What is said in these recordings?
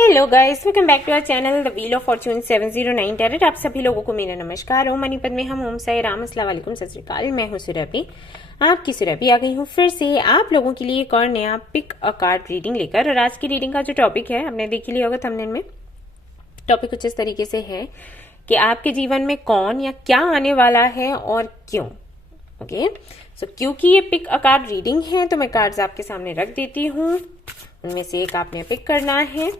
Hello guys, welcome back to our channel the wheel of fortune 709 tarot. आप सभी लोगों को मेरा नमस्कार। ओम मणिपद में हम ओम साई राम अस्सलाम वालेकुम सत श्री अकाल। मैं हूं सुरभि, आपकी सुरभि आ गई हूं फिर से आप लोगों के लिए एक और नया पिक अ कार्ड रीडिंग लेकर। और आज की रीडिंग का जो टॉपिक है आपने देख ही लिया होगा थंबनेल में। टॉपिक कुछ इस तरीके से है कि आपके जीवन में कौन या क्या आने वाला है और क्यों। ओके सो क्योंकि ये पिक अ कार्ड रीडिंग है तो मैं कार्ड्स आपके सामने रख देती हूँ, उनमें से एक आपने पिक करना है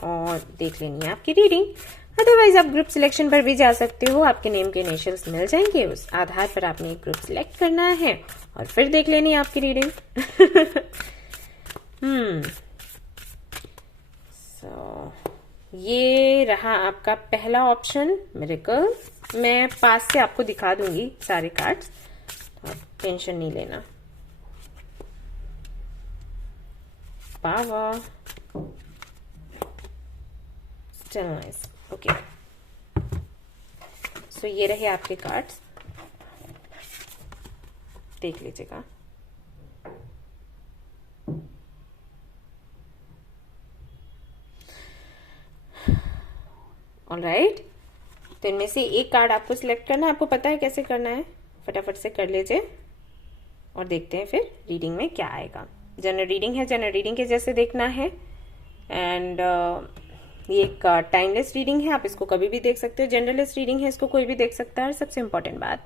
और देख लेनी है आपकी रीडिंग। अदरवाइज आप ग्रुप सिलेक्शन पर भी जा सकते हो, आपके नेम के इनिशियल्स मिल जाएंगे, उस आधार पर आपने एक ग्रुप सिलेक्ट करना है और फिर देख लेनी है आपकी रीडिंग। सो ये रहा आपका पहला ऑप्शन मिरेकल। मैं पास से आपको दिखा दूंगी सारे कार्ड्स, तो टेंशन नहीं लेना। Power still nice. Okay so ये रहे आपके कार्ड्स, देख लीजिएगा। ऑलराइट, तो इनमें से एक कार्ड आपको सिलेक्ट करना है। आपको पता है कैसे करना है, फटाफट से कर लीजिए और देखते हैं फिर रीडिंग में क्या आएगा। जनरल रीडिंग है, जनरल रीडिंग के जैसे देखना है। एंड ये एक टाइमलेस रीडिंग है, आप इसको कभी भी देख सकते हो। जनरलिस्ट रीडिंग है, इसको कोई भी देख सकता है। और सबसे इंपॉर्टेंट बात,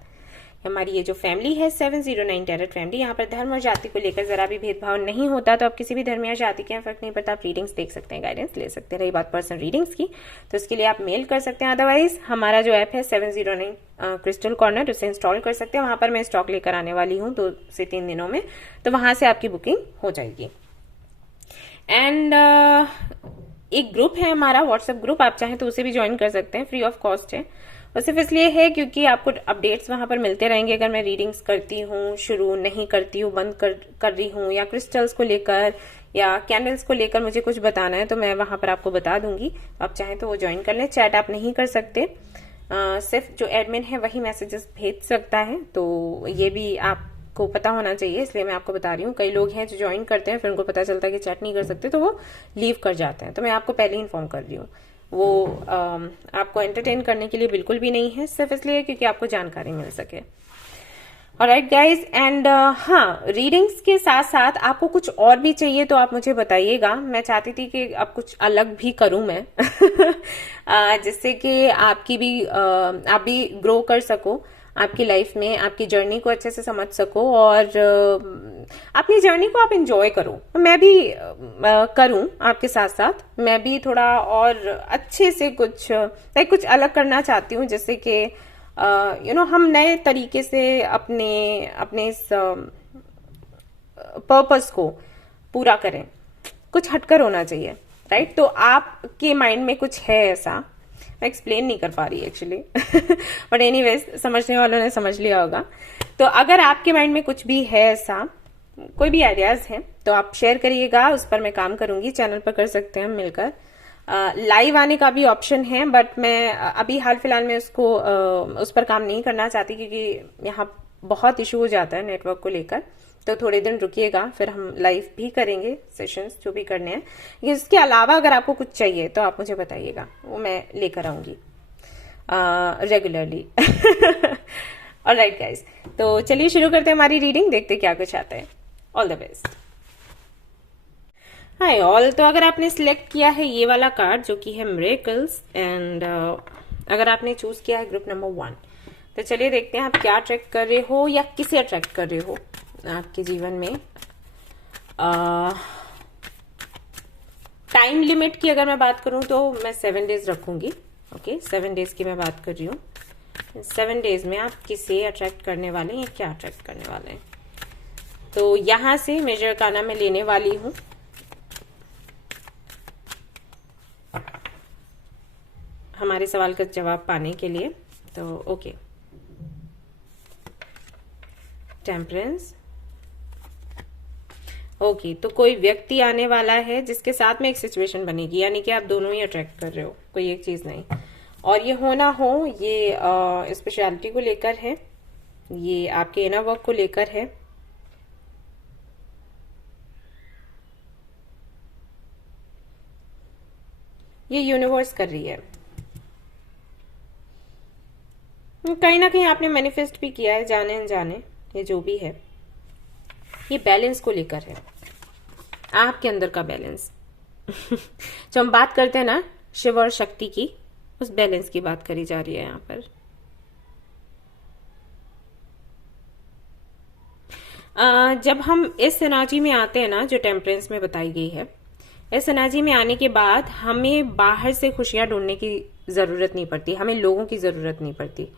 हमारी ये जो फैमिली है 709 टैरेट फैमिली, यहाँ पर धर्म और जाति को लेकर जरा भी भेदभाव नहीं होता। तो आप किसी भी धर्म या जाति के फर्क नहीं पड़ता, आप रीडिंग्स देख सकते हैं, गाइडेंस ले सकते हैं। रही बात पर्सनल रीडिंग्स की, तो इसके लिए आप मेल कर सकते हैं। अदरवाइज हमारा जो ऐप है 709 क्रिस्टल कॉर्नर, उसे इंस्टॉल कर सकते हैं। वहां पर मैं स्टॉक लेकर आने वाली हूँ 2 से 3 दिनों में, तो वहां से आपकी बुकिंग हो जाएगी। एंड एक ग्रुप है हमारा व्हाट्सएप ग्रुप, आप चाहें तो उसे भी ज्वाइन कर सकते हैं, फ्री ऑफ कॉस्ट है। और सिर्फ इसलिए है क्योंकि आपको अपडेट्स वहां पर मिलते रहेंगे। अगर मैं रीडिंग्स करती हूँ, शुरू नहीं करती हूँ, बंद कर रही हूँ, या क्रिस्टल्स को लेकर या कैंडल्स को लेकर मुझे कुछ बताना है, तो मैं वहां पर आपको बता दूंगी। आप चाहें तो वो ज्वाइन कर लें। चैट आप नहीं कर सकते, सिर्फ जो एडमिन है वही मैसेजेस भेज सकता है। तो ये भी आपको पता होना चाहिए, इसलिए मैं आपको बता रही हूँ। कई लोग हैं जो ज्वाइन करते हैं, फिर उनको पता चलता है कि चैट नहीं कर सकते, तो वो लीव कर जाते हैं। तो मैं आपको पहले ही इन्फॉर्म कर रही हूँ। वो आपको एंटरटेन करने के लिए बिल्कुल भी नहीं है, सिर्फ इसलिए क्योंकि आपको जानकारी मिल सके। ऑलराइट गाइज, एंड हाँ, रीडिंग्स के साथ साथ आपको कुछ और भी चाहिए तो आप मुझे बताइएगा। मैं चाहती थी कि अब कुछ अलग भी करूं मैं जिससे कि आप भी ग्रो कर सको आपकी लाइफ में, आपकी जर्नी को अच्छे से समझ सको और अपनी जर्नी को आप एंजॉय करो। मैं भी करूं आपके साथ साथ, मैं भी थोड़ा और अच्छे से कुछ अलग करना चाहती हूं, जैसे कि हम नए तरीके से अपने इस पर्पस को पूरा करें। कुछ हटकर होना चाहिए, राइट? तो आपके माइंड में कुछ है ऐसा, मैं एक्सप्लेन नहीं कर पा रही एक्चुअली बट एनीवेज समझने वालों ने समझ लिया होगा। तो अगर आपके माइंड में कुछ भी है ऐसा, कोई भी आइडियाज हैं, तो आप शेयर करिएगा, उस पर मैं काम करूंगी। चैनल पर कर सकते हैं हम मिलकर। लाइव आने का भी ऑप्शन है, बट मैं अभी हाल फिलहाल में उस पर काम नहीं करना चाहती, क्योंकि यहाँ बहुत इशू हो जाता है नेटवर्क को लेकर। तो थोड़े दिन रुकिएगा, फिर हम लाइव भी करेंगे सेशंस जो भी करने हैं। इसके अलावा अगर आपको कुछ चाहिए तो आप मुझे बताइएगा, वो मैं लेकर आऊंगी रेगुलरली। ऑलराइट गाइस, तो चलिए शुरू करते हैं हमारी रीडिंग, देखते क्या कुछ आता है। All the best. Hi all, तो अगर आपने सिलेक्ट किया है ये वाला कार्ड जो कि है मिरेकल्स, एंड अगर आपने चूज किया है ग्रुप नंबर 1, तो चलिए देखते हैं आप क्या अट्रैक्ट कर रहे हो या किसे अट्रैक्ट कर रहे हो आपके जीवन में। टाइम लिमिट की अगर मैं बात करूं तो मैं 7 डेज रखूंगी। ओके, 7 डेज की मैं बात कर रही हूँ। 7 डेज में आप किसे अट्रैक्ट करने वाले हैं या क्या अट्रैक्ट करने वाले हैं। तो यहां से मेजर अर्काना मैं लेने वाली हूं। हमारे सवाल का जवाब पाने के लिए। तो ओके, टेम्परेंस। ओके, तो कोई व्यक्ति आने वाला है जिसके साथ में एक सिचुएशन बनेगी, यानी कि आप दोनों ही अट्रैक्ट कर रहे हो, कोई एक चीज नहीं। और ये होना हो, ये स्पेशलिटी को लेकर है, ये आपके इनर वर्क को लेकर है। ये यूनिवर्स कर रही है। कहीं ना कहीं आपने मैनिफेस्ट भी किया है, जाने अनजाने, ये जो भी है, ये बैलेंस को लेकर है, आपके अंदर का बैलेंस। जो हम बात करते हैं ना शिव और शक्ति की, उस बैलेंस की बात करी जा रही है यहाँ पर। जब हम इस एनर्जी में आते हैं ना, जो टेम्परेंस में बताई गई है, इस एनर्जी में आने के बाद हमें बाहर से खुशियां ढूंढने की जरूरत नहीं पड़ती, हमें लोगों की जरूरत नहीं पड़ती।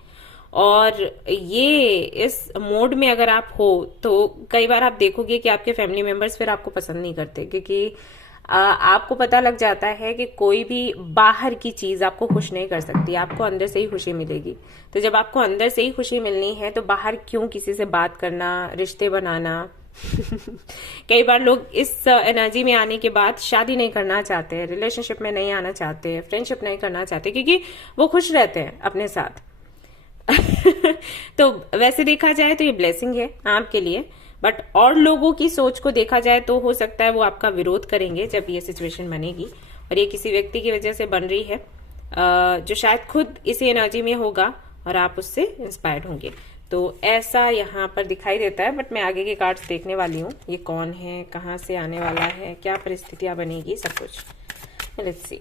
और ये इस मोड में अगर आप हो तो कई बार आप देखोगे कि आपके फैमिली मेंबर्स फिर आपको पसंद नहीं करते, क्योंकि आपको पता लग जाता है कि कोई भी बाहर की चीज आपको खुश नहीं कर सकती, आपको अंदर से ही खुशी मिलेगी। तो जब आपको अंदर से ही खुशी मिलनी है तो बाहर क्यों किसी से बात करना, रिश्ते बनाना। कई बार लोग इस एनर्जी में आने के बाद शादी नहीं करना चाहते, रिलेशनशिप में नहीं आना चाहते, फ्रेंडशिप नहीं करना चाहते, क्योंकि वो खुश रहते हैं अपने साथ। तो वैसे देखा जाए तो ये ब्लेसिंग है आपके लिए, बट और लोगों की सोच को देखा जाए तो हो सकता है वो आपका विरोध करेंगे जब ये सिचुएशन बनेगी। और ये किसी व्यक्ति की वजह से बन रही है जो शायद खुद इसी एनर्जी में होगा और आप उससे इंस्पायर्ड होंगे। तो ऐसा यहाँ पर दिखाई देता है, बट मैं आगे के कार्ड्स देखने वाली हूँ, ये कौन है, कहाँ से आने वाला है, क्या परिस्थितियां बनेगी, सब कुछ। Let's see.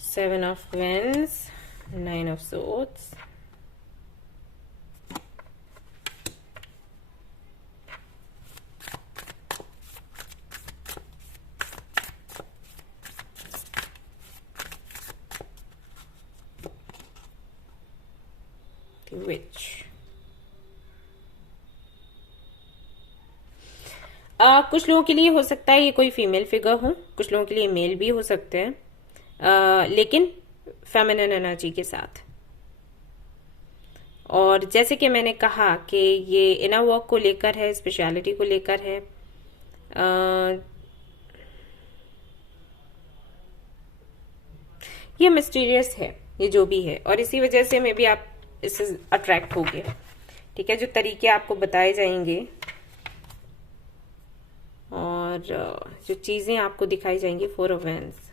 Seven of Wands, Nine of Swords, the Witch. कुछ लोगों के लिए हो सकता है ये कोई फीमेल फिगर हो, कुछ लोगों के लिए मेल भी हो सकते हैं, लेकिन फेमिनिन एनर्जी के साथ। और जैसे कि मैंने कहा कि ये इनर वर्क को लेकर है, स्पेशलिटी को लेकर है, ये मिस्टीरियस है, ये जो भी है, और इसी वजह से मे बी आप इससे अट्रैक्ट हो गए। ठीक है, जो तरीके आपको बताए जाएंगे और जो चीजें आपको दिखाई जाएंगी, 4 of Wands।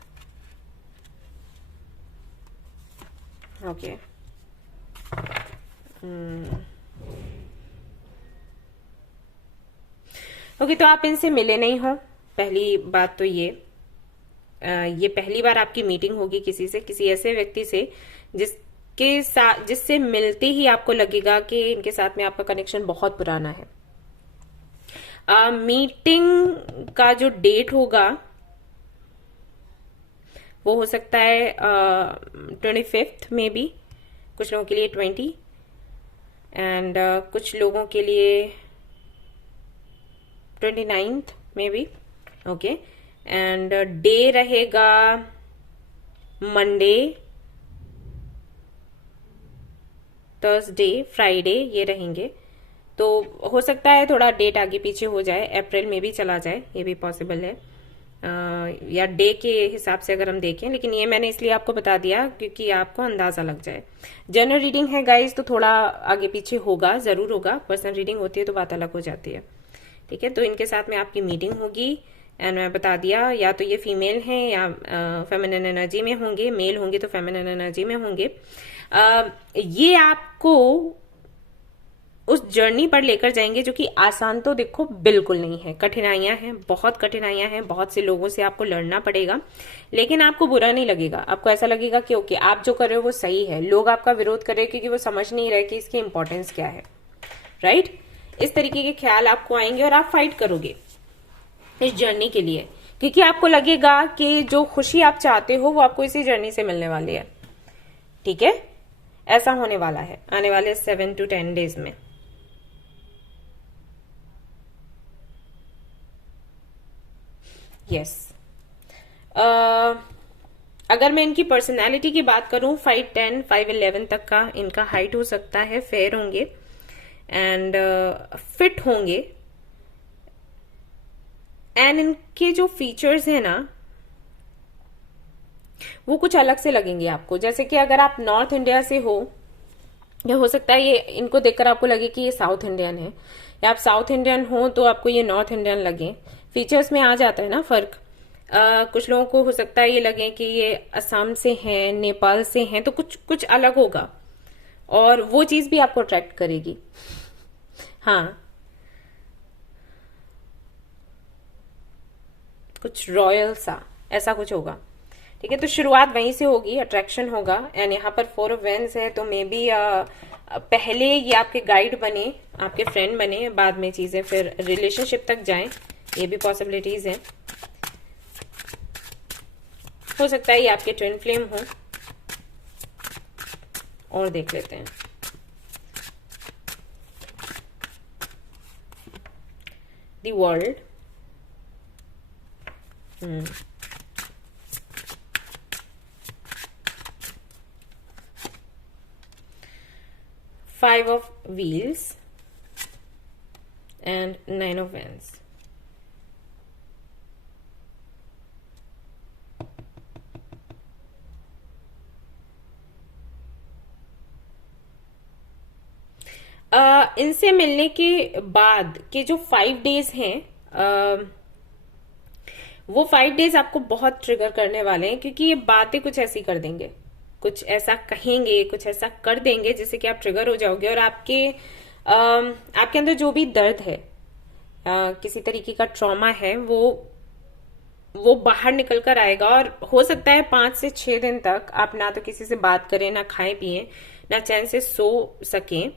ओके, ओके, तो आप इनसे मिले नहीं हो, पहली बात तो ये पहली बार आपकी मीटिंग होगी किसी से, किसी ऐसे व्यक्ति से जिसके साथ, जिससे मिलते ही आपको लगेगा कि इनके साथ में आपका कनेक्शन बहुत पुराना है। मीटिंग का जो डेट होगा वो हो सकता है 25th में भी, कुछ लोगों के लिए 20, एंड कुछ लोगों के लिए 29th में भी। ओके, एंड डे रहेगा मंडे, थर्सडे, फ्राइडे, ये रहेंगे। तो हो सकता है थोड़ा डेट आगे पीछे हो जाए, अप्रैल में भी चला जाए, ये भी पॉसिबल है, या डे के हिसाब से अगर हम देखें। लेकिन ये मैंने इसलिए आपको बता दिया क्योंकि आपको अंदाजा लग जाए। जनरल रीडिंग है गाइस, तो थोड़ा आगे पीछे होगा, जरूर होगा। पर्सनल रीडिंग होती है तो बात अलग हो जाती है। ठीक है, तो इनके साथ में आपकी मीटिंग होगी, एंड मैं बता दिया, या तो ये फीमेल हैं या फेमिनिन एनर्जी में होंगे, मेल होंगे तो फेमिनिन एनर्जी में होंगे। ये आपको उस जर्नी पर लेकर जाएंगे जो कि आसान तो देखो बिल्कुल नहीं है, कठिनाइयां हैं, बहुत कठिनाइयां हैं, बहुत से लोगों से आपको लड़ना पड़ेगा, लेकिन आपको बुरा नहीं लगेगा। आपको ऐसा लगेगा कि ओके, आप जो कर रहे हो वो सही है। लोग आपका विरोध कर रहे हैं क्योंकि वो समझ नहीं रहे कि इसकी इंपॉर्टेंस क्या है, राइट? इस तरीके के ख्याल आपको आएंगे और आप फाइट करोगे इस जर्नी के लिए, क्योंकि आपको लगेगा कि जो खुशी आप चाहते हो वो आपको इसी जर्नी से मिलने वाली है। ठीक है, ऐसा होने वाला है आने वाले 7 to 10 डेज में। यस, अगर मैं इनकी पर्सनालिटी की बात करूं, 5'10", 5'11" तक का इनका हाइट हो सकता है, फेयर होंगे एंड फिट होंगे, एंड इनके जो फीचर्स है ना वो कुछ अलग से लगेंगे आपको। जैसे कि अगर आप नॉर्थ इंडिया से हो या हो सकता है ये इनको देखकर आपको लगे कि ये साउथ इंडियन है, या आप साउथ इंडियन हो तो आपको ये नॉर्थ इंडियन लगे। फीचर्स में आ जाता है ना फर्क। कुछ लोगों को हो सकता है ये लगे कि ये असम से हैं, नेपाल से हैं, तो कुछ कुछ अलग होगा, और वो चीज भी आपको अट्रैक्ट करेगी। हाँ, कुछ रॉयल सा ऐसा कुछ होगा। ठीक है, तो शुरुआत वहीं से होगी, अट्रैक्शन होगा। एंड यहाँ पर 4 ऑफ वेंस है, तो मे बी पहले ये आपके गाइड बने, आपके फ्रेंड बने, बाद में चीजें फिर रिलेशनशिप तक जाएं, ये भी पॉसिबिलिटीज है। हो सकता है ये आपके ट्विन फ्लेम हो। और देख लेते हैं। The world, 5 of wheels and 9 of wands. इनसे मिलने के बाद के जो 5 डेज हैं, वो 5 डेज आपको बहुत ट्रिगर करने वाले हैं, क्योंकि ये बातें कुछ ऐसी कर देंगे, कुछ ऐसा कहेंगे, कुछ ऐसा कर देंगे जिससे कि आप ट्रिगर हो जाओगे, और आपके अंदर जो भी दर्द है, किसी तरीके का ट्रॉमा है, वो बाहर निकल कर आएगा। और हो सकता है 5 से 6 दिन तक आप ना तो किसी से बात करें, ना खाएं पिए, ना चैन से सो सकें।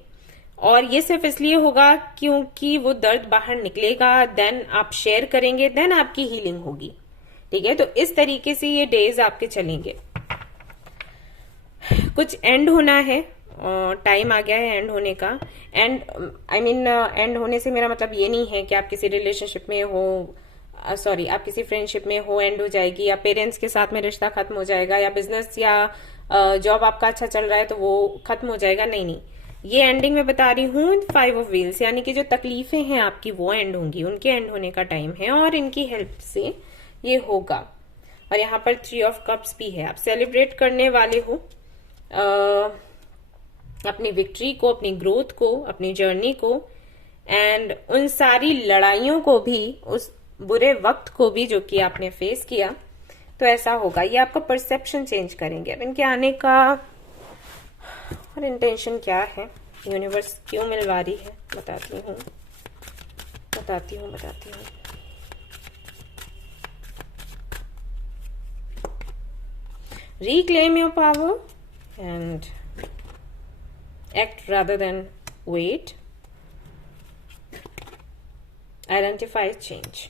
और ये सिर्फ इसलिए होगा क्योंकि वो दर्द बाहर निकलेगा, देन आप शेयर करेंगे, देन आपकी हीलिंग होगी। ठीक है, तो इस तरीके से ये डेज आपके चलेंगे। कुछ एंड होना है, टाइम आ गया है एंड होने का। एंड एंड होने से मेरा मतलब ये नहीं है कि आप किसी रिलेशनशिप में हो, सॉरी, आप किसी फ्रेंडशिप में हो, एंड हो जाएगी, या पेरेंट्स के साथ में रिश्ता खत्म हो जाएगा, या बिजनेस या जॉब आपका अच्छा चल रहा है तो वो खत्म हो जाएगा। नहीं नहीं, ये एंडिंग में बता रही हूँ 5 ऑफ व्हील्स, यानी कि जो तकलीफें हैं आपकी वो एंड होंगी, उनके एंड होने का टाइम है, और इनकी हेल्प से ये होगा। और यहाँ पर 3 ऑफ कप्स भी है। आप सेलिब्रेट करने वाले हो अपनी विक्ट्री को, अपनी ग्रोथ को, अपनी जर्नी को, एंड उन सारी लड़ाइयों को भी, उस बुरे वक्त को भी जो कि आपने फेस किया। तो ऐसा होगा, ये आपका परसेप्शन चेंज करेंगे। अब इनके आने का और इंटेंशन क्या है, यूनिवर्स क्यों मिलवा रही है, बताती हूँ। Reclaim your power and act rather than wait. Identify change.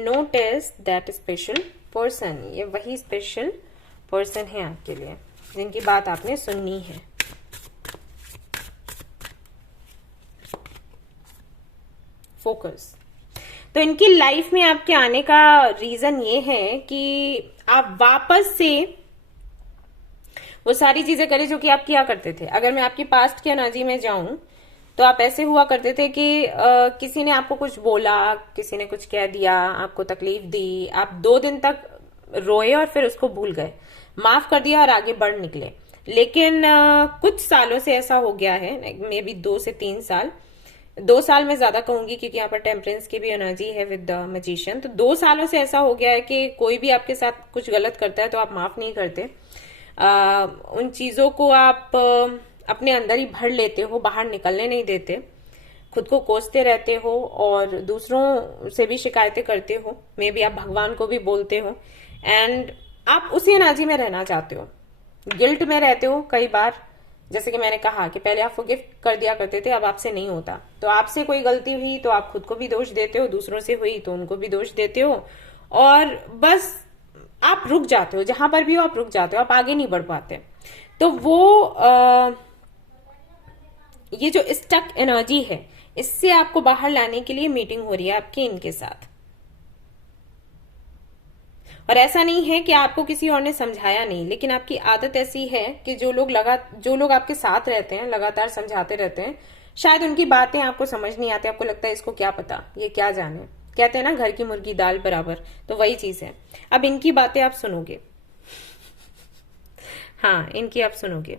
Notice that special person. ये वही स्पेशल पर्सन है आपके लिए जिनकी बात आपने सुननी है। फोकस। तो इनकी लाइफ में आपके आने का रीजन ये है कि आप वापस से वो सारी चीजें करें जो कि आप किया करते थे। अगर मैं आपकी पास्ट की एनर्जी में जाऊं तो आप ऐसे हुआ करते थे कि किसी ने आपको कुछ बोला, किसी ने कुछ कह दिया, आपको तकलीफ दी, आप 2 दिन तक रोए और फिर उसको भूल गए, माफ कर दिया और आगे बढ़ निकले। लेकिन कुछ सालों से ऐसा हो गया है, मे बी 2 से 3 साल, 2 साल में ज्यादा कहूंगी क्योंकि यहाँ पर टेम्परेंस की भी एनर्जी है विद द मैजिशियन। तो 2 सालों से ऐसा हो गया है कि कोई भी आपके साथ कुछ गलत करता है तो आप माफ नहीं करते। उन चीजों को आप अपने अंदर ही भर लेते हो, बाहर निकलने नहीं देते, खुद को कोसते रहते हो और दूसरों से भी शिकायतें करते हो, मे बी आप भगवान को भी बोलते हो, एंड आप उसी एनर्जी में रहना चाहते हो, गिल्ट में रहते हो कई बार। जैसे कि मैंने कहा कि पहले आप फॉरगिव कर दिया करते थे, अब आपसे नहीं होता। तो आपसे कोई गलती हुई तो आप खुद को भी दोष देते हो, दूसरों से हुई तो उनको भी दोष देते हो, और बस आप रुक जाते हो, जहां पर भी हो आप रुक जाते हो, आप आगे नहीं बढ़ पाते। तो वो ये जो स्टक एनर्जी है, इससे आपको बाहर लाने के लिए मीटिंग हो रही है आपकी इनके साथ। और ऐसा नहीं है कि आपको किसी और ने समझाया नहीं, लेकिन आपकी आदत ऐसी है कि जो लोग आपके साथ रहते हैं, लगातार समझाते रहते हैं, शायद उनकी बातें आपको समझ नहीं आती, आपको लगता है इसको क्या पता, ये क्या जाने। कहते हैं ना, घर की मुर्गी दाल बराबर, तो वही चीज है। अब इनकी बातें आप सुनोगे, हाँ, इनकी आप सुनोगे।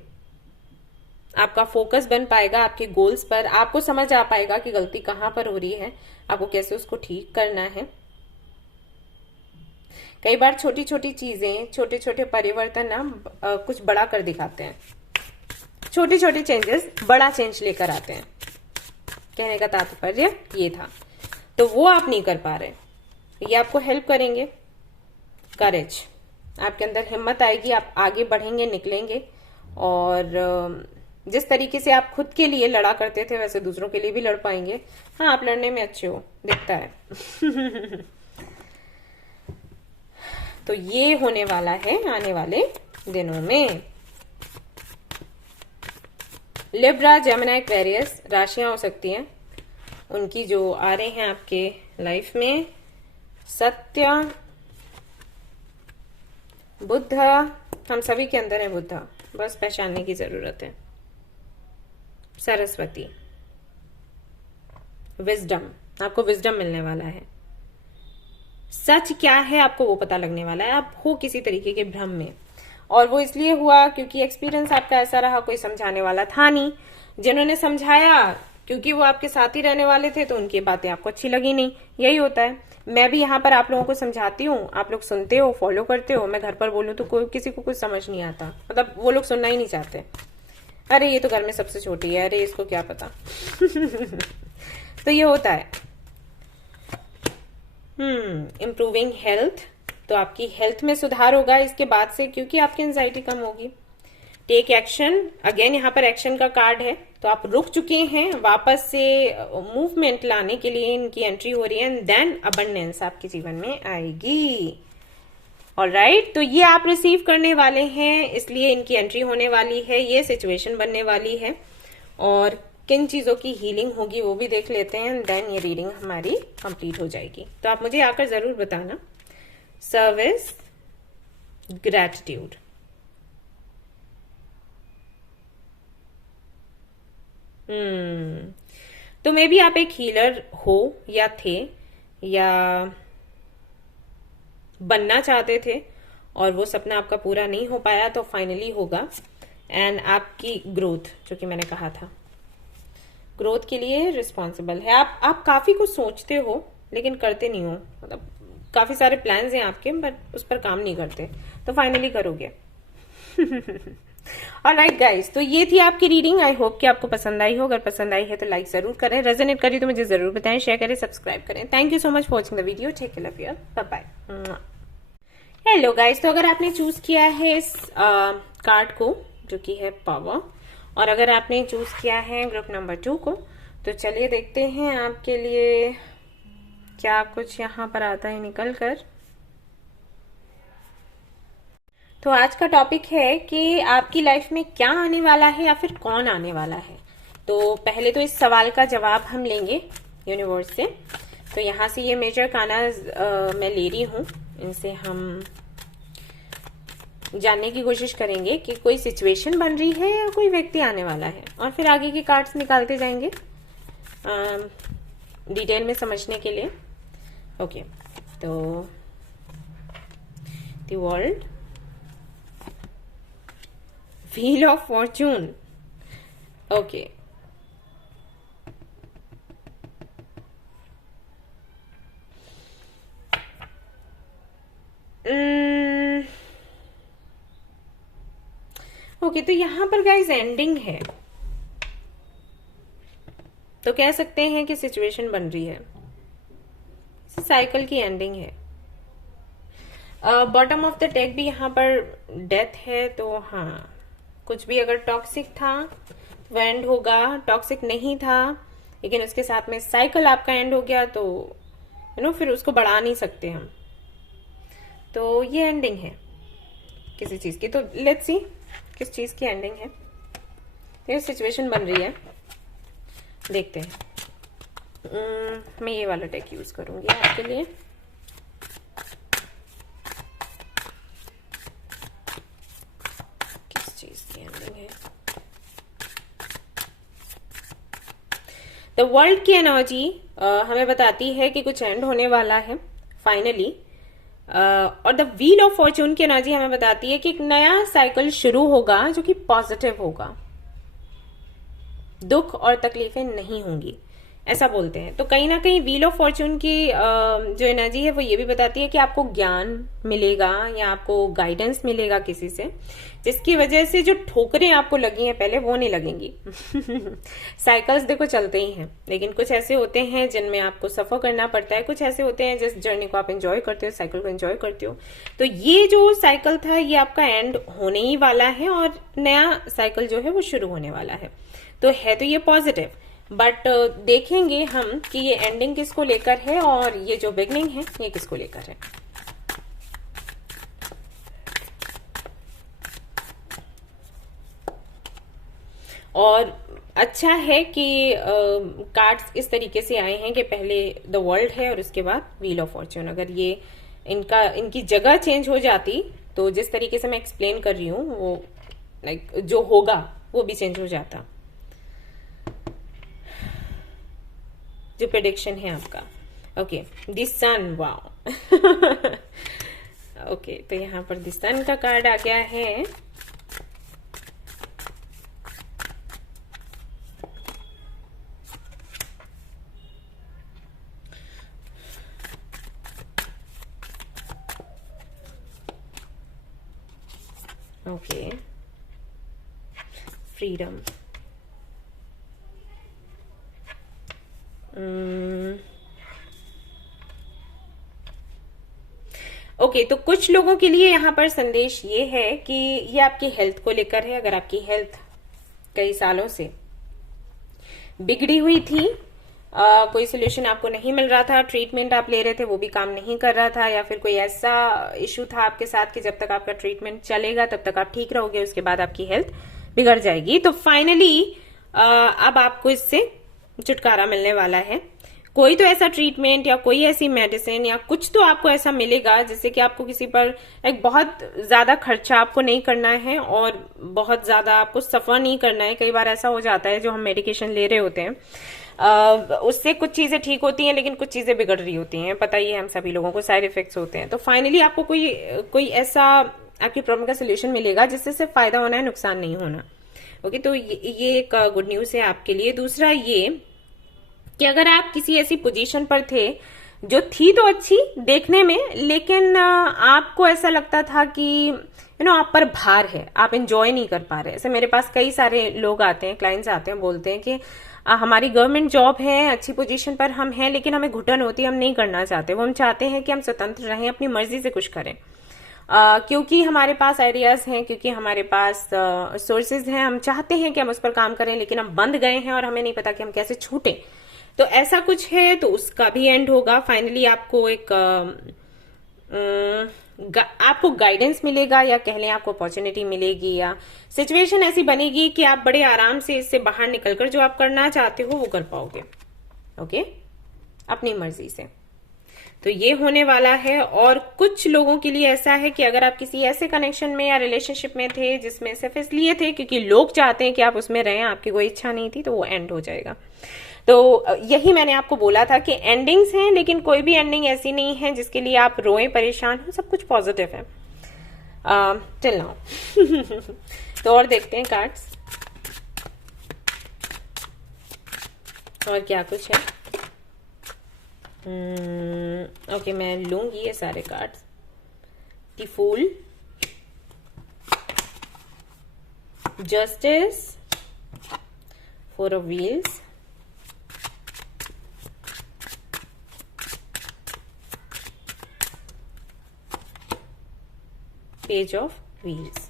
आपका फोकस बन पाएगा आपके गोल्स पर, आपको समझ आ पाएगा कि गलती कहाँ पर हो रही है, आपको कैसे उसको ठीक करना है। कई बार छोटी छोटी चीजें, छोटे छोटे परिवर्तन ना कुछ बड़ा कर दिखाते हैं। छोटे छोटे चेंजेस बड़ा चेंज लेकर आते हैं, कहने का तात्पर्य ये था। तो वो आप नहीं कर पा रहे, ये आपको हेल्प करेंगे। करेज, आपके अंदर हिम्मत आएगी, आप आगे बढ़ेंगे, निकलेंगे। और जिस तरीके से आप खुद के लिए लड़ा करते थे वैसे दूसरों के लिए भी लड़ पाएंगे। हाँ, आप लड़ने में अच्छे हो, दिखता है। तो ये होने वाला है आने वाले दिनों में। लिब्रा, जेमिनी, एक्वेरियस राशियां हो सकती हैं, उनकी जो आ रहे हैं आपके लाइफ में। सत्य, बुद्ध, हम सभी के अंदर है बुद्ध, बस पहचानने की जरूरत है। सरस्वती, विजडम, आपको विजडम मिलने वाला है। सच क्या है आपको वो पता लगने वाला है। आप हो किसी तरीके के भ्रम में, और वो इसलिए हुआ क्योंकि एक्सपीरियंस आपका ऐसा रहा, कोई समझाने वाला था नहीं। जिन्होंने समझाया क्योंकि वो आपके साथ ही रहने वाले थे तो उनकी बातें आपको अच्छी लगी नहीं। यही होता है। मैं भी यहाँ पर आप लोगों को समझाती हूँ, आप लोग सुनते हो, फॉलो करते हो। मैं घर पर बोलूँ तो कोई किसी को कुछ समझ नहीं आता, मतलब वो लोग सुनना ही नहीं चाहते। अरे ये तो घर में सबसे छोटी है, अरे इसको क्या पता। तो ये होता है। इम्प्रूविंग हेल्थ, तो आपकी हेल्थ में सुधार होगा इसके बाद से, क्योंकि आपकी एंजाइटी कम होगी। टेक एक्शन, अगेन यहाँ पर एक्शन का कार्ड है, तो आप रुक चुके हैं, वापस से मूवमेंट लाने के लिए इनकी एंट्री हो रही है। एंड देन अबंडेंस आपके जीवन में आएगी। ऑलराइट, तो ये आप रिसीव करने वाले हैं, इसलिए इनकी एंट्री होने वाली है, ये सिचुएशन बनने वाली है। और किन चीजों की हीलिंग होगी वो भी देख लेते हैं। देन ये रीडिंग हमारी कंप्लीट हो जाएगी। तो आप मुझे आकर जरूर बताना। सर्विस, ग्रैटिट्यूड, तो मे बी आप एक हीलर हो या थे या बनना चाहते थे और वो सपना आपका पूरा नहीं हो पाया, तो फाइनली होगा। एंड आपकी ग्रोथ, जो कि मैंने कहा था, ग्रोथ के लिए रिस्पॉन्सिबल है। आप काफी कुछ सोचते हो लेकिन करते नहीं हो, मतलब काफी सारे प्लान्स हैं आपके बट उस पर काम नहीं करते, तो फाइनली करोगे। ऑलराइट गाइस, तो ये थी आपकी रीडिंग। आई होप कि आपको पसंद आई हो। अगर पसंद आई है तो लाइक जरूर करें, रेजोनेट करी तो मुझे जरूर बताएं, शेयर करें, सब्सक्राइब करें। Thank you so much for watching the video. Take care, love you, bye bye. Hello guys, तो अगर आपने चूज किया है इस कार्ड को जो कि है पावर, और अगर आपने चूज किया है ग्रुप नंबर 2 को, तो चलिए देखते हैं आपके लिए क्या कुछ यहाँ पर आता है निकल कर। तो आज का टॉपिक है कि आपकी लाइफ में क्या आने वाला है या फिर कौन आने वाला है। तो पहले तो इस सवाल का जवाब हम लेंगे यूनिवर्स से। तो यहाँ से ये मेजर काना मैं ले रही हूँ, इनसे हम जानने की कोशिश करेंगे कि कोई सिचुएशन बन रही है या कोई व्यक्ति आने वाला है, और फिर आगे के कार्ड्स निकालते जाएंगे डिटेल में समझने के लिए। ओके, तो the world, wheel of Fortune. Okay, okay, तो यहां पर गाइस एंडिंग है, तो कह सकते हैं कि सिचुएशन बन रही है, साइकिल की एंडिंग है। बॉटम ऑफ द डेक भी यहाँ पर डेथ है, तो हाँ, कुछ भी अगर टॉक्सिक था वो एंड होगा, टॉक्सिक नहीं था लेकिन उसके साथ में साइकिल आपका एंड हो गया, तो फिर उसको बढ़ा नहीं सकते हम। तो ये एंडिंग है किसी चीज की। तो लेट्स सी किस चीज की एंडिंग है। ये सिचुएशन बन रही है, देखते हैं। मैं ये वाला टेक यूज करूंगी आपके लिए। किस चीज की एंडिंग है? द वर्ल्ड की एनर्जी हमें बताती है कि कुछ एंड होने वाला है फाइनली। और द व्हील ऑफ फॉर्चून की एनर्जी हमें बताती है कि एक नया साइकिल शुरू होगा जो कि पॉजिटिव होगा। दुख और तकलीफें नहीं होंगी, ऐसा बोलते हैं। तो कहीं ना कहीं व्हील ऑफ फॉर्चून की जो एनर्जी है वो ये भी बताती है कि आपको ज्ञान मिलेगा या आपको गाइडेंस मिलेगा किसी से, जिसकी वजह से जो ठोकरें आपको लगी हैं पहले वो नहीं लगेंगी। साइकिल्स देखो चलते ही हैं, लेकिन कुछ ऐसे होते हैं जिनमें आपको सफर करना पड़ता है, कुछ ऐसे होते हैं जिस जर्नी को आप एंजॉय करते हो, साइकिल को एंजॉय करते हो। तो ये जो साइकिल था ये आपका एंड होने ही वाला है और नया साइकिल जो है वो शुरू होने वाला है। तो ये पॉजिटिव, बट देखेंगे हम कि ये एंडिंग किसको लेकर है और ये जो बिगनिंग है ये किसको लेकर है। और अच्छा है कि कार्ड्स इस तरीके से आए हैं कि पहले द वर्ल्ड है और उसके बाद व्हील ऑफ फॉर्च्यून। अगर ये इनकी जगह चेंज हो जाती तो जिस तरीके से मैं एक्सप्लेन कर रही हूं वो लाइक जो होगा वो भी चेंज हो जाता, जो प्रेडिक्शन है आपका। Okay, the sun, wow. Okay, तो यहां पर द सन का कार्ड आ गया है। Okay, freedom. ओके, तो कुछ लोगों के लिए यहाँ पर संदेश ये है कि ये आपकी हेल्थ को लेकर है। अगर आपकी हेल्थ कई सालों से बिगड़ी हुई थी, कोई सोल्यूशन आपको नहीं मिल रहा था, ट्रीटमेंट आप ले रहे थे वो भी काम नहीं कर रहा था, या फिर कोई ऐसा इश्यू था आपके साथ कि जब तक आपका ट्रीटमेंट चलेगा तब तक आप ठीक रहोगे, उसके बाद आपकी हेल्थ बिगड़ जाएगी, तो फाइनली अब आपको इससे छुटकारा मिलने वाला है। कोई तो ऐसा ट्रीटमेंट या कोई ऐसी मेडिसिन या कुछ तो आपको ऐसा मिलेगा जिससे कि आपको किसी पर एक बहुत ज्यादा खर्चा आपको नहीं करना है और बहुत ज्यादा आपको सफर नहीं करना है। कई बार ऐसा हो जाता है जो हम मेडिकेशन ले रहे होते हैं उससे कुछ चीजें ठीक होती हैं लेकिन कुछ चीजें बिगड़ रही होती हैं, पता ही है हम सभी लोगों को, साइड इफेक्ट्स होते हैं। तो फाइनली आपको कोई ऐसा आपकी प्रॉब्लम का सोल्यूशन मिलेगा जिससे सिर्फ फायदा होना है, नुकसान नहीं होना। ओके, तो ये एक गुड न्यूज है आपके लिए। दूसरा ये कि अगर आप किसी ऐसी पोजीशन पर थे जो थी तो अच्छी देखने में, लेकिन आपको ऐसा लगता था कि आप पर भार है, आप एंजॉय नहीं कर पा रहे। ऐसे मेरे पास कई सारे लोग आते हैं, क्लाइंट्स आते हैं, बोलते हैं कि हमारी गवर्नमेंट जॉब है, अच्छी पोजीशन पर हम हैं, लेकिन हमें घुटन होती है, हम नहीं करना चाहते। वो हम चाहते हैं कि हम स्वतंत्र रहें, अपनी मर्जी से कुछ करें, क्योंकि हमारे पास आइडियाज हैं, क्योंकि हमारे पास सोर्सेज हैं, हम चाहते हैं कि हम उस पर काम करें, लेकिन हम बंद गए हैं और हमें नहीं पता कि हम कैसे छूटें। तो ऐसा कुछ है, तो उसका भी एंड होगा। फाइनली आपको आपको गाइडेंस मिलेगा, या कह लें आपको अपॉर्चुनिटी मिलेगी, या सिचुएशन ऐसी बनेगी कि आप बड़े आराम से इससे बाहर निकलकर जो आप करना चाहते हो वो कर पाओगे। ओके, अपनी मर्जी से। तो ये होने वाला है। और कुछ लोगों के लिए ऐसा है कि अगर आप किसी ऐसे कनेक्शन में या रिलेशनशिप में थे जिसमें सिर्फ इसलिए थे क्योंकि लोग चाहते हैं कि आप उसमें रहें, आपकी कोई इच्छा नहीं थी, तो वो एंड हो जाएगा। तो यही मैंने आपको बोला था कि एंडिंग्स हैं, लेकिन कोई भी एंडिंग ऐसी नहीं है जिसके लिए आप रोएं, परेशान हो, सब कुछ पॉजिटिव है टिल नाउ। तो और देखते हैं कार्ड्स और क्या कुछ है। ओके, मैं लूंगी ये सारे cards. The fool, justice, four of wheels, page of wheels.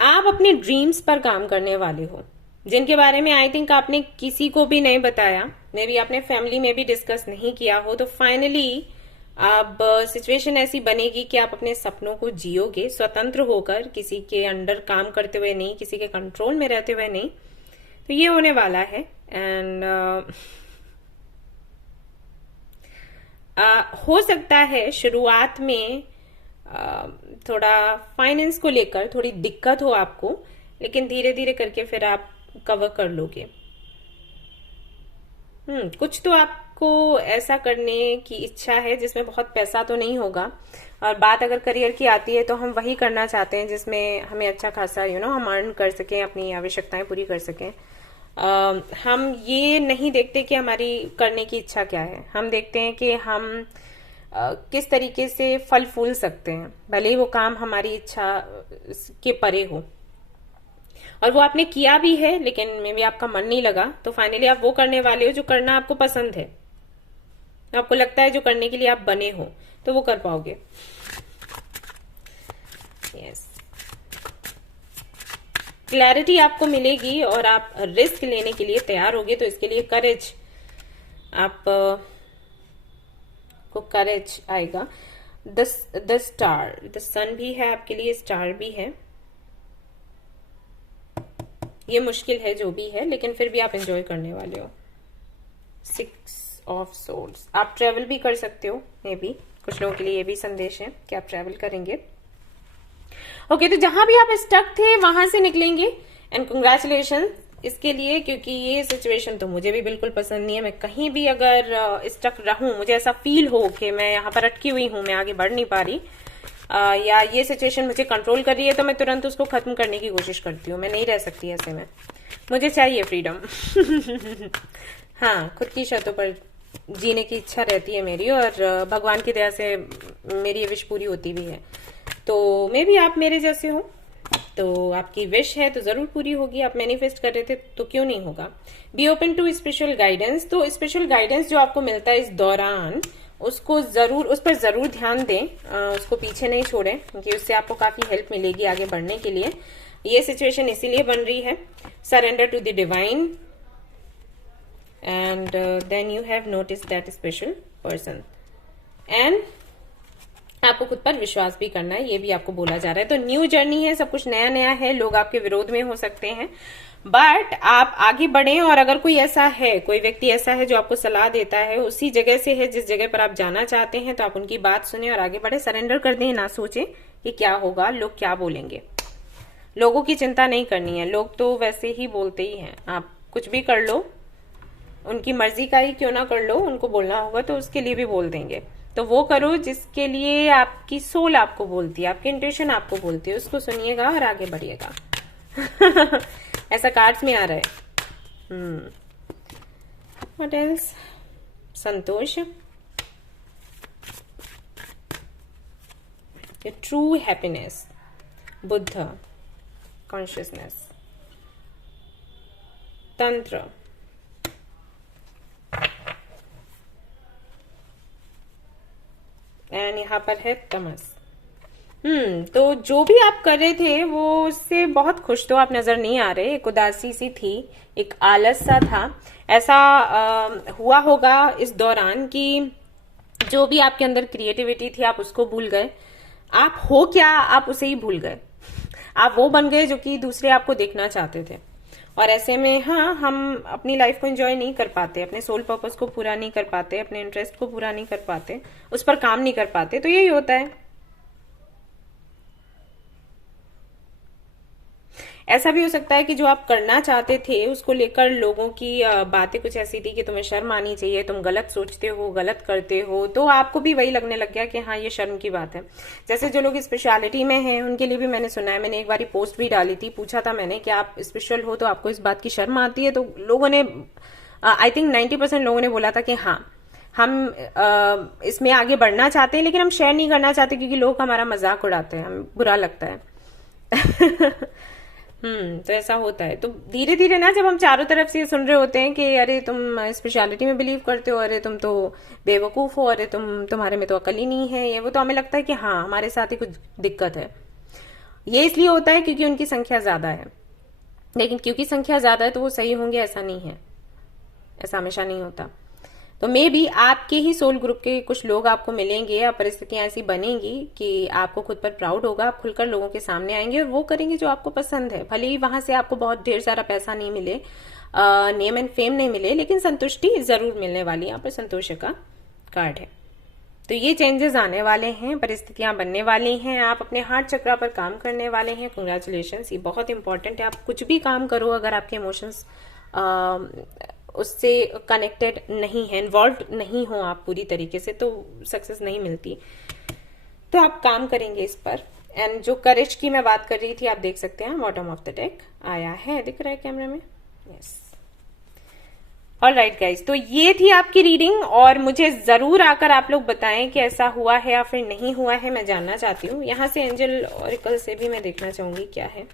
आप अपने ड्रीम्स पर काम करने वाले हो, जिनके बारे में आई थिंक आपने किसी को भी नहीं बताया, मे बी आपने फैमिली में भी डिस्कस नहीं किया हो। तो फाइनली अब सिचुएशन ऐसी बनेगी कि आप अपने सपनों को जियोगे, स्वतंत्र होकर, किसी के अंडर काम करते हुए नहीं, किसी के कंट्रोल में रहते हुए नहीं। तो ये होने वाला है। एंड हो सकता है शुरुआत में थोड़ा फाइनेंस को लेकर थोड़ी दिक्कत हो आपको, लेकिन धीरे धीरे करके फिर आप कवर कर लोगे। कुछ तो आपको ऐसा करने की इच्छा है जिसमें बहुत पैसा तो नहीं होगा, और बात अगर करियर की आती है तो हम वही करना चाहते हैं जिसमें हमें अच्छा खासा हम अर्न कर सकें, अपनी आवश्यकताएं पूरी कर सकें। हम ये नहीं देखते कि हमारी करने की इच्छा क्या है, हम देखते हैं कि हम किस तरीके से फल फूल सकते हैं, भले ही वो काम हमारी इच्छा के परे हो, और वो आपने किया भी है लेकिन मे भी आपका मन नहीं लगा, तो फाइनली आप वो करने वाले हो जो करना आपको पसंद है, आपको लगता है जो करने के लिए आप बने हो, तो वो कर पाओगे। यस, क्लैरिटी आपको मिलेगी और आप रिस्क लेने के लिए तैयार होगे, तो इसके लिए करेज, आप को करेज आएगा। द स्टार, द सन भी है आपके लिए, स्टार भी है। ये मुश्किल है जो भी है, लेकिन फिर भी आप एंजॉय करने वाले हो। 6 ऑफ सोर्ड्स, आप ट्रेवल भी कर सकते हो, मे बी कुछ लोगों के लिए ये भी संदेश है कि आप ट्रेवल करेंगे। ओके, तो जहां भी आप स्टक थे वहां से निकलेंगे, एंड कंग्रेचुलेशन इसके लिए, क्योंकि ये सिचुएशन तो मुझे भी बिल्कुल पसंद नहीं है। मैं कहीं भी अगर स्टक रहूं, मुझे ऐसा फील हो कि मैं यहाँ पर अटकी हुई हूं, मैं आगे बढ़ नहीं पा रही, या ये सिचुएशन मुझे कंट्रोल कर रही है, तो मैं तुरंत उसको खत्म करने की कोशिश करती हूँ। मैं नहीं रह सकती ऐसे में, मुझे चाहिए फ्रीडम। हाँ, खुद की शर्तों पर जीने की इच्छा रहती है मेरी, और भगवान की दया से मेरी ये विश पूरी होती भी है। तो मे भी आप मेरे जैसे हो, तो आपकी विश है तो जरूर पूरी होगी। आप मैनिफेस्ट कर रहे थे तो क्यों नहीं होगा। Be open to special guidance, तो स्पेशल गाइडेंस जो आपको मिलता है इस दौरान, उसको जरूर, उस पर जरूर ध्यान दें, उसको पीछे नहीं छोड़ें, क्योंकि उससे आपको काफी हेल्प मिलेगी आगे बढ़ने के लिए। ये सिचुएशन इसीलिए बन रही है। Surrender to the divine, and then you have notice that special person, and आपको खुद पर विश्वास भी करना है, ये भी आपको बोला जा रहा है। तो न्यू जर्नी है, सब कुछ नया नया है, लोग आपके विरोध में हो सकते हैं, बट आप आगे बढ़े। और अगर कोई ऐसा है, कोई व्यक्ति ऐसा है जो आपको सलाह देता है, उसी जगह से है जिस जगह पर आप जाना चाहते हैं, तो आप उनकी बात सुने और आगे बढ़े। सरेंडर कर दें, ना सोचें कि क्या होगा, लोग क्या बोलेंगे। लोगों की चिंता नहीं करनी है, लोग तो वैसे ही बोलते ही हैं। आप कुछ भी कर लो, उनकी मर्जी का ही क्यों ना कर लो, उनको बोलना होगा तो उसके लिए भी बोल देंगे। तो वो करो जिसके लिए आपकी सोल आपको बोलती है, आपकी इंट्यूशन आपको बोलती है, उसको सुनिएगा और आगे बढ़िएगा। ऐसा कार्ड्स में आ रहा है। What else? Santosh, true happiness, Buddha consciousness, तंत्र, एंड यहाँ पर है तमस। तो जो भी आप कर रहे थे वो उससे बहुत खुश तो आप नजर नहीं आ रहे। एक उदासी सी थी, एक आलस सा था। ऐसा हुआ होगा इस दौरान कि जो भी आपके अंदर क्रिएटिविटी थी आप उसको भूल गए। आप हो क्या, आप उसे ही भूल गए। आप वो बन गए जो कि दूसरे आपको देखना चाहते थे। और ऐसे में हाँ, हम अपनी लाइफ को एंजॉय नहीं कर पाते, अपने सोल पर्पस को पूरा नहीं कर पाते, अपने इंटरेस्ट को पूरा नहीं कर पाते, उस पर काम नहीं कर पाते। तो यही होता है। ऐसा भी हो सकता है कि जो आप करना चाहते थे उसको लेकर लोगों की बातें कुछ ऐसी थी कि तुम्हें शर्म आनी चाहिए, तुम गलत सोचते हो, गलत करते हो, तो आपको भी वही लगने लग गया कि हाँ ये शर्म की बात है। जैसे जो लोग स्पेशलिटी में हैं उनके लिए भी मैंने सुना है, मैंने एक बार पोस्ट भी डाली थी, पूछा था मैंने कि आप स्पेशल हो तो आपको इस बात की शर्म आती है। तो लोगों ने, आई थिंक 90% लोगों ने बोला था कि हाँ हम इसमें आगे बढ़ना चाहते हैं, लेकिन हम शेयर नहीं करना चाहते क्योंकि लोग हमारा मजाक उड़ाते हैं, हमें बुरा लगता है। तो ऐसा होता है। तो धीरे धीरे ना, जब हम चारों तरफ से सुन रहे होते हैं कि अरे तुम स्पेशलिटी में बिलीव करते हो, अरे तुम तो बेवकूफ हो, अरे तुम्हारे में तो अकल ही नहीं है, ये वो, तो हमें लगता है कि हाँ हमारे साथ ही कुछ दिक्कत है। ये इसलिए होता है क्योंकि उनकी संख्या ज्यादा है, लेकिन क्योंकि संख्या ज्यादा है तो वो सही होंगे ऐसा नहीं है, ऐसा हमेशा नहीं होता। तो मे बी आपके ही सोल ग्रुप के कुछ लोग आपको मिलेंगे या परिस्थितियां ऐसी बनेंगी कि आपको खुद पर प्राउड होगा, आप खुलकर लोगों के सामने आएंगे और वो करेंगे जो आपको पसंद है। भले ही वहां से आपको बहुत ढेर सारा पैसा नहीं मिले, नेम एंड फेम नहीं मिले, लेकिन संतुष्टि जरूर मिलने वाली। यहाँ पर संतोष का कार्ड है। तो ये चेंजेस आने वाले हैं, परिस्थितियां बनने वाली हैं, आप अपने हार्ट चक्रा पर काम करने वाले हैं। कंग्रेचुलेशंस, ये बहुत इंपॉर्टेंट है। आप कुछ भी काम करो, अगर आपके इमोशंस उससे कनेक्टेड नहीं है, इन्वॉल्व नहीं हो आप पूरी तरीके से, तो सक्सेस नहीं मिलती। तो आप काम करेंगे इस पर। एंड जो करेज की मैं बात कर रही थी, आप देख सकते हैं बॉटम ऑफ द डेक आया है, दिख रहा है कैमरे में? यस। ऑलराइट गाइज, तो ये थी आपकी रीडिंग, और मुझे जरूर आकर आप लोग बताएं कि ऐसा हुआ है या फिर नहीं हुआ है, मैं जानना चाहती हूँ। यहां से एंजल ऑरिकल से भी मैं देखना चाहूंगी क्या है।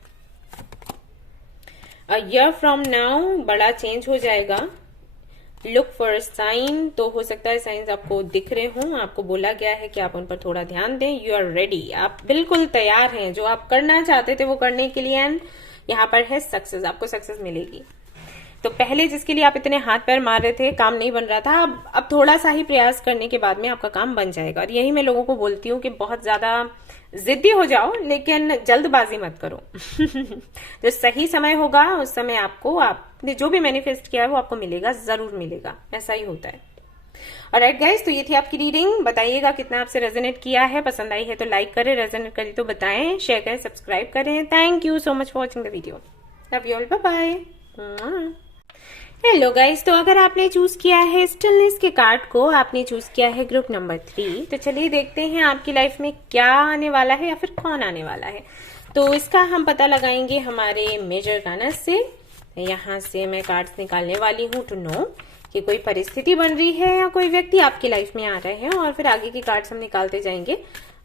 अ ईयर फ्रॉम नाउ बड़ा चेंज हो जाएगा। लुक फॉर साइन, तो हो सकता है साइंस आपको दिख रहे हों, आपको बोला गया है कि आप उन पर थोड़ा ध्यान दें। यू आर रेडी, आप बिल्कुल तैयार हैं जो आप करना चाहते थे वो करने के लिए। एंड यहाँ पर है सक्सेस, आपको सक्सेस मिलेगी। तो पहले जिसके लिए आप इतने हाथ पैर मार रहे थे, काम नहीं बन रहा था, अब थोड़ा सा ही प्रयास करने के बाद में आपका काम बन जाएगा। और यही मैं लोगों को बोलती हूँ कि बहुत ज्यादा जिद्दी हो जाओ, लेकिन जल्दबाजी मत करो। जो सही समय होगा उस समय आपको, आपने जो भी मैनिफेस्ट किया है वो आपको मिलेगा, जरूर मिलेगा, ऐसा ही होता है। ऑलराइट गाइस, तो ये थी आपकी रीडिंग। बताइएगा कितना आपसे रेजोनेट किया है, पसंद आई है तो लाइक करें, रेजोनेट करी तो बताएं, शेयर करें, सब्सक्राइब करें। Thank you so much for watching the video. Love you all, bye bye. Hello guys, तो अगर आपने चूज किया है स्टिलनेस के कार्ड को, आपने चूज किया है ग्रुप नंबर 3, तो चलिए देखते हैं आपकी लाइफ में क्या आने वाला है या फिर कौन आने वाला है। तो इसका हम पता लगाएंगे हमारे मेजर गानस से। यहाँ से मैं कार्ड्स निकालने वाली हूँ टू नो कि कोई परिस्थिति बन रही है या कोई व्यक्ति आपकी लाइफ में आ रहे हैं, और फिर आगे की कार्ड्स हम निकालते जाएंगे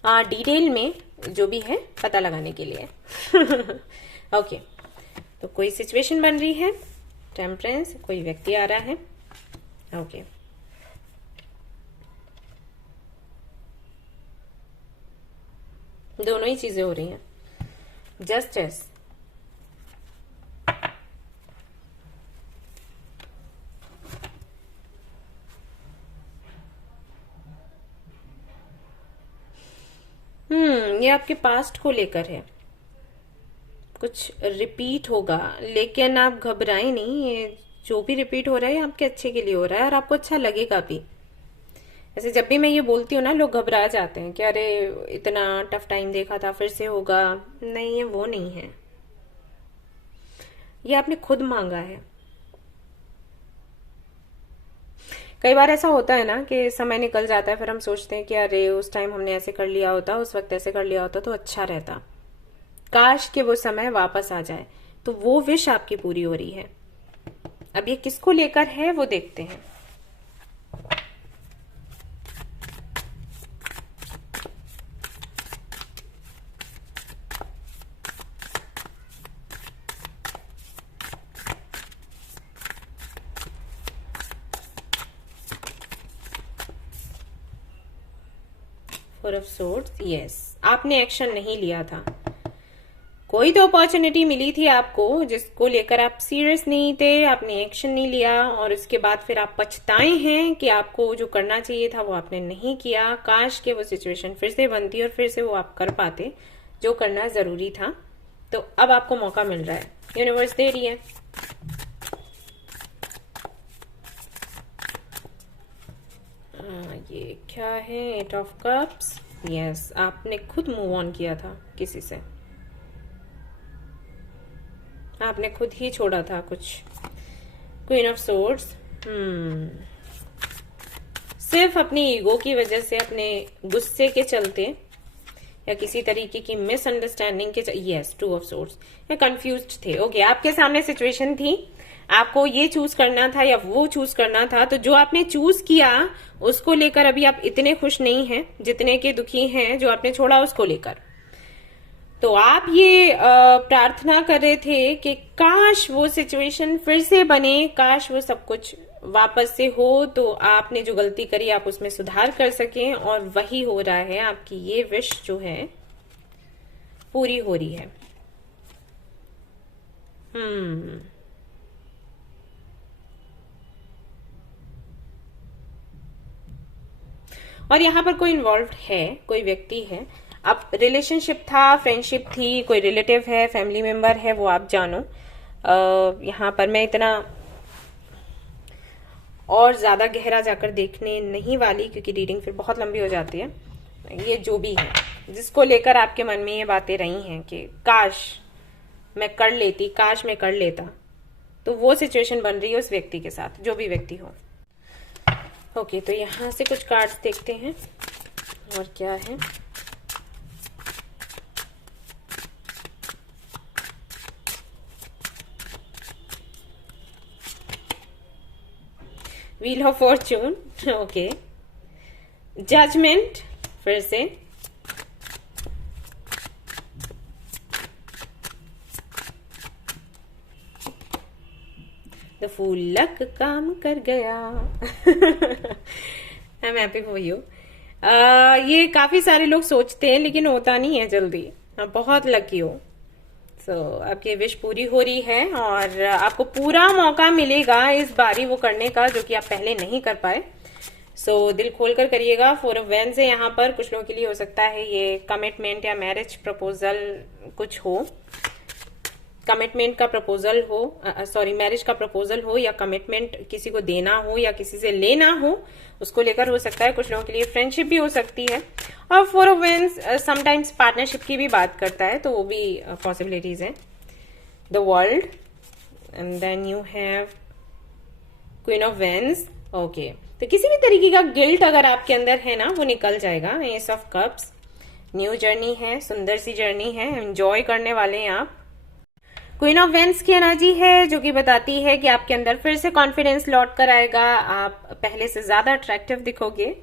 डिटेल में जो भी है पता लगाने के लिए। ओके, तो कोई सिचुएशन बन रही है, टेम्परेंस, कोई व्यक्ति आ रहा है। ओके, दोनों ही चीजें हो रही हैं। जस्टिस, ये आपके पास्ट को लेकर है, कुछ रिपीट होगा, लेकिन आप घबराएं नहीं, ये जो भी रिपीट हो रहा है आपके अच्छे के लिए हो रहा है और आपको अच्छा लगेगा भी। ऐसे जब भी मैं ये बोलती हूँ ना, लोग घबरा जाते हैं कि अरे इतना टफ टाइम देखा था फिर से होगा। नहीं, ये वो नहीं है, ये आपने खुद मांगा है। कई बार ऐसा होता है ना कि समय निकल जाता है, फिर हम सोचते हैं कि अरे उस टाइम हमने ऐसे कर लिया होता, उस वक्त ऐसे कर लिया होता तो अच्छा रहता, काश कि वो समय वापस आ जाए। तो वो विश आपकी पूरी हो रही है। अब ये किसको लेकर है वो देखते हैं। फोर ऑफ सोर्ड्स, यस, आपने एक्शन नहीं लिया था। कोई तो अपॉर्चुनिटी मिली थी आपको जिसको लेकर आप सीरियस नहीं थे, आपने एक्शन नहीं लिया, और उसके बाद फिर आप पछताए हैं कि आपको जो करना चाहिए था वो आपने नहीं किया। काश के वो सिचुएशन फिर से बनती और फिर से वो आप कर पाते जो करना जरूरी था। तो अब आपको मौका मिल रहा है, यूनिवर्स दे रही है। ये क्या है, 8 ऑफ कप्स, यस, आपने खुद मूव ऑन किया था किसी से, आपने खुद ही छोड़ा था कुछ। क्वीन ऑफ सोर्ड्स, सिर्फ अपनी ईगो की वजह से, अपने गुस्से के चलते या किसी तरीके की मिसअंडरस्टैंडिंग के, यस, 2 ऑफ सोर्ड्स, या कंफ्यूज्ड थे। ओके, आपके सामने सिचुएशन थी, आपको ये चूज करना था या वो चूज करना था, तो जो आपने चूज किया उसको लेकर अभी आप इतने खुश नहीं हैं जितने के दुखी हैं जो आपने छोड़ा उसको लेकर। तो आप ये प्रार्थना कर रहे थे कि काश वो सिचुएशन फिर से बने, काश वो सब कुछ वापस से हो, तो आपने जो गलती करी आप उसमें सुधार कर सकें, और वही हो रहा है। आपकी ये विश जो है पूरी हो रही है। और यहां पर कोई इन्वॉल्व है, कोई व्यक्ति है। अब रिलेशनशिप था, फ्रेंडशिप थी, कोई रिलेटिव है, फैमिली मेंबर है, वो आप जानो। यहाँ पर मैं इतना और ज्यादा गहरा जाकर देखने नहीं वाली, क्योंकि रीडिंग फिर बहुत लंबी हो जाती है। ये जो भी है जिसको लेकर आपके मन में ये बातें रही हैं कि काश मैं कर लेती, काश मैं कर लेता, तो वो सिचुएशन बन रही है उस व्यक्ति के साथ, जो भी व्यक्ति हो। ओके, तो यहाँ से कुछ कार्ड्स देखते हैं और क्या है। Wheel of fortune, okay. Judgement, फिर से द फूल, लक काम कर गया। I am happy for you. ये काफी सारे लोग सोचते हैं लेकिन होता नहीं है जल्दी। आप बहुत लकी हो। आपकी विश पूरी हो रही है और आपको पूरा मौका मिलेगा इस बारी वो करने का जो कि आप पहले नहीं कर पाए। दिल खोलकर करिएगा। 4 ऑफ वैंड्स है यहाँ पर। कुछ लोगों के लिए हो सकता है ये कमिटमेंट या मैरिज प्रपोजल कुछ हो, कमिटमेंट का प्रपोजल हो, सॉरी मैरिज का प्रपोजल हो, या कमिटमेंट किसी को देना हो या किसी से लेना हो, उसको लेकर हो सकता है। कुछ लोगों के लिए फ्रेंडशिप भी हो सकती है। और 4 ऑफ वैंड्स समटाइम्स पार्टनरशिप की भी बात करता है, तो वो भी पॉसिबिलिटीज है। The world, and then you have queen of wands. Okay, तो किसी भी तरीके का गिल्ट अगर आपके अंदर है ना, वो निकल जाएगा। S of cups, new journey है, सुंदर सी जर्नी है, एंजॉय करने वाले हैं आप। क्वीन ऑफ वैंड्स की एनर्जी है जो कि बताती है कि आपके अंदर फिर से कॉन्फिडेंस लौट कर आएगा। आप पहले से ज्यादा अट्रैक्टिव दिखोगे।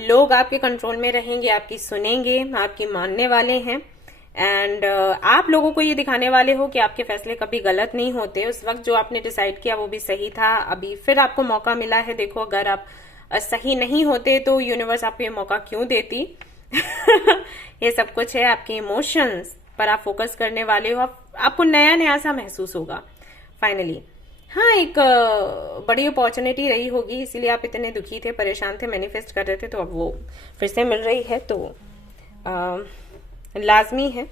लोग आपके कंट्रोल में रहेंगे, आपकी सुनेंगे, आपकी मानने वाले हैं। एंड आप लोगों को ये दिखाने वाले हो कि आपके फैसले कभी गलत नहीं होते। उस वक्त जो आपने डिसाइड किया वो भी सही था। अभी फिर आपको मौका मिला है। देखो, अगर आप सही नहीं होते तो यूनिवर्स आपको ये मौका क्यों देती। ये सब कुछ है। आपके इमोशंस पर आप फोकस करने वाले हो। आपको नया नया सा महसूस होगा फाइनली। हाँ, एक बड़ी अपॉर्चुनिटी रही होगी, इसीलिए आप इतने दुखी थे, परेशान थे, मैनिफेस्ट कर रहे थे, तो अब वो फिर से मिल रही है। तो लाजमी है,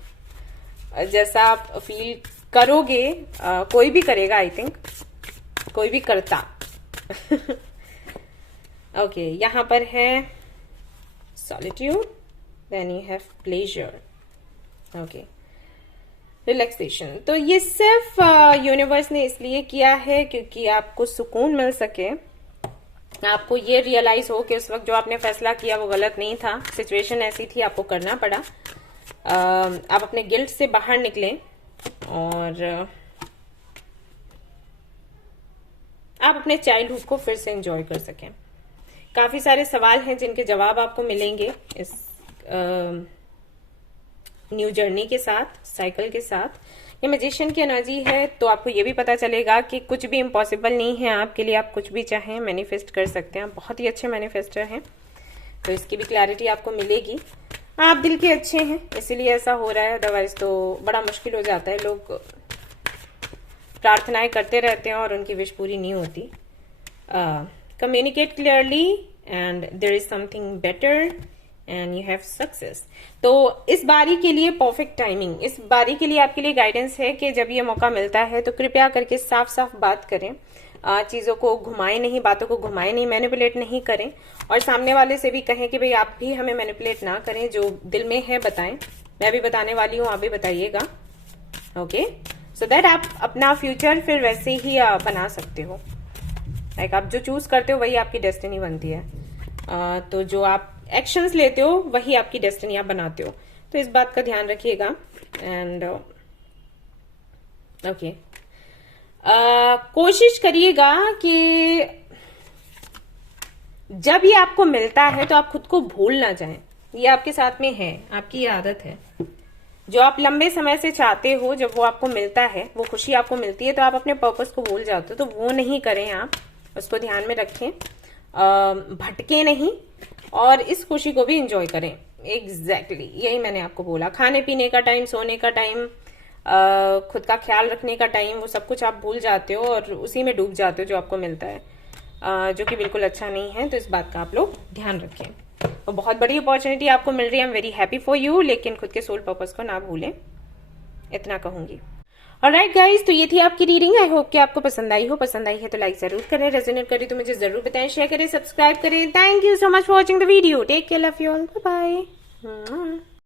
जैसा आप फील करोगे कोई भी करेगा। आई थिंक कोई भी करता। ओके, यहाँ पर है solitude, then you have pleasure. Okay, relaxation. तो ये सिर्फ यूनिवर्स ने इसलिए किया है क्योंकि आपको सुकून मिल सके, आपको ये रियलाइज हो कि उस वक्त जो आपने फैसला किया वो गलत नहीं था, सिचुएशन ऐसी थी, आपको करना पड़ा। आप अपने गिल्ट से बाहर निकलें और आप अपने चाइल्डहुड को फिर से एंजॉय कर सकें। काफी सारे सवाल हैं जिनके जवाब आपको मिलेंगे इस न्यू जर्नी के साथ, साइकिल के साथ। ये मैजिशियन की एनर्जी है, तो आपको ये भी पता चलेगा कि कुछ भी इम्पॉसिबल नहीं है आपके लिए। आप कुछ भी चाहें मैनिफेस्ट कर सकते हैं। आप बहुत ही अच्छे मैनिफेस्टर हैं, तो इसकी भी क्लैरिटी आपको मिलेगी। आप दिल के अच्छे हैं इसीलिए ऐसा हो रहा है, अदरवाइज तो बड़ा मुश्किल हो जाता है। लोग प्रार्थनाएं करते रहते हैं और उनकी विश पूरी नहीं होती। Communicate clearly and there is something better and you have success. तो इस बारी के लिए परफेक्ट टाइमिंग, इस बारी के लिए आपके लिए गाइडेंस है कि जब ये मौका मिलता है तो कृपया करके साफ साफ बात करें। चीजों को घुमाएं नहीं, बातों को घुमाएं नहीं, मैनिपुलेट नहीं करें। और सामने वाले से भी कहें कि भाई आप भी हमें मैनिपुलेट ना करें, जो दिल में है बताएं। मैं भी बताने वाली हूँ, आप भी बताइएगा। ओके, सो दैट आप अपना फ्यूचर फिर वैसे ही बना सकते हो। लाइक आप जो चूज करते हो वही आपकी डेस्टिनी बनती है। तो जो आप एक्शंस लेते हो वही आपकी डेस्टिनी आप बनाते हो। तो इस बात का ध्यान रखिएगा। एंड ओके, कोशिश करिएगा कि जब ये आपको मिलता है तो आप खुद को भूल ना जाएं। ये आपके साथ में है, आपकी ये आदत है। जो आप लंबे समय से चाहते हो, जब वो आपको मिलता है, वो खुशी आपको मिलती है, तो आप अपने पर्पस को भूल जाते हो। तो वो नहीं करें आप, उसको ध्यान में रखें, भटके नहीं और इस खुशी को भी एंजॉय करें। एग्जैक्टली यही मैंने आपको बोला। खाने पीने का टाइम, सोने का टाइम, खुद का ख्याल रखने का टाइम, वो सब कुछ आप भूल जाते हो और उसी में डूब जाते हो जो आपको मिलता है, जो कि बिल्कुल अच्छा नहीं है। तो इस बात का आप लोग ध्यान रखें। और बहुत बड़ी अपॉर्चुनिटी आपको मिल रही है, I am very happy for you. लेकिन खुद के सोल पर्पस को ना भूलें, इतना कहूंगी। ऑलराइट गाइज, तो ये थी आपकी रीडिंग। आई होप कि आपको पसंद आई हो। पसंद आई है तो लाइक जरूर करें, रेजोनेट करें तो मुझे जरूर बताएं, शेयर करें, सब्सक्राइब करें। Thank you so much for watching the video. Take care, love you all, bye bye.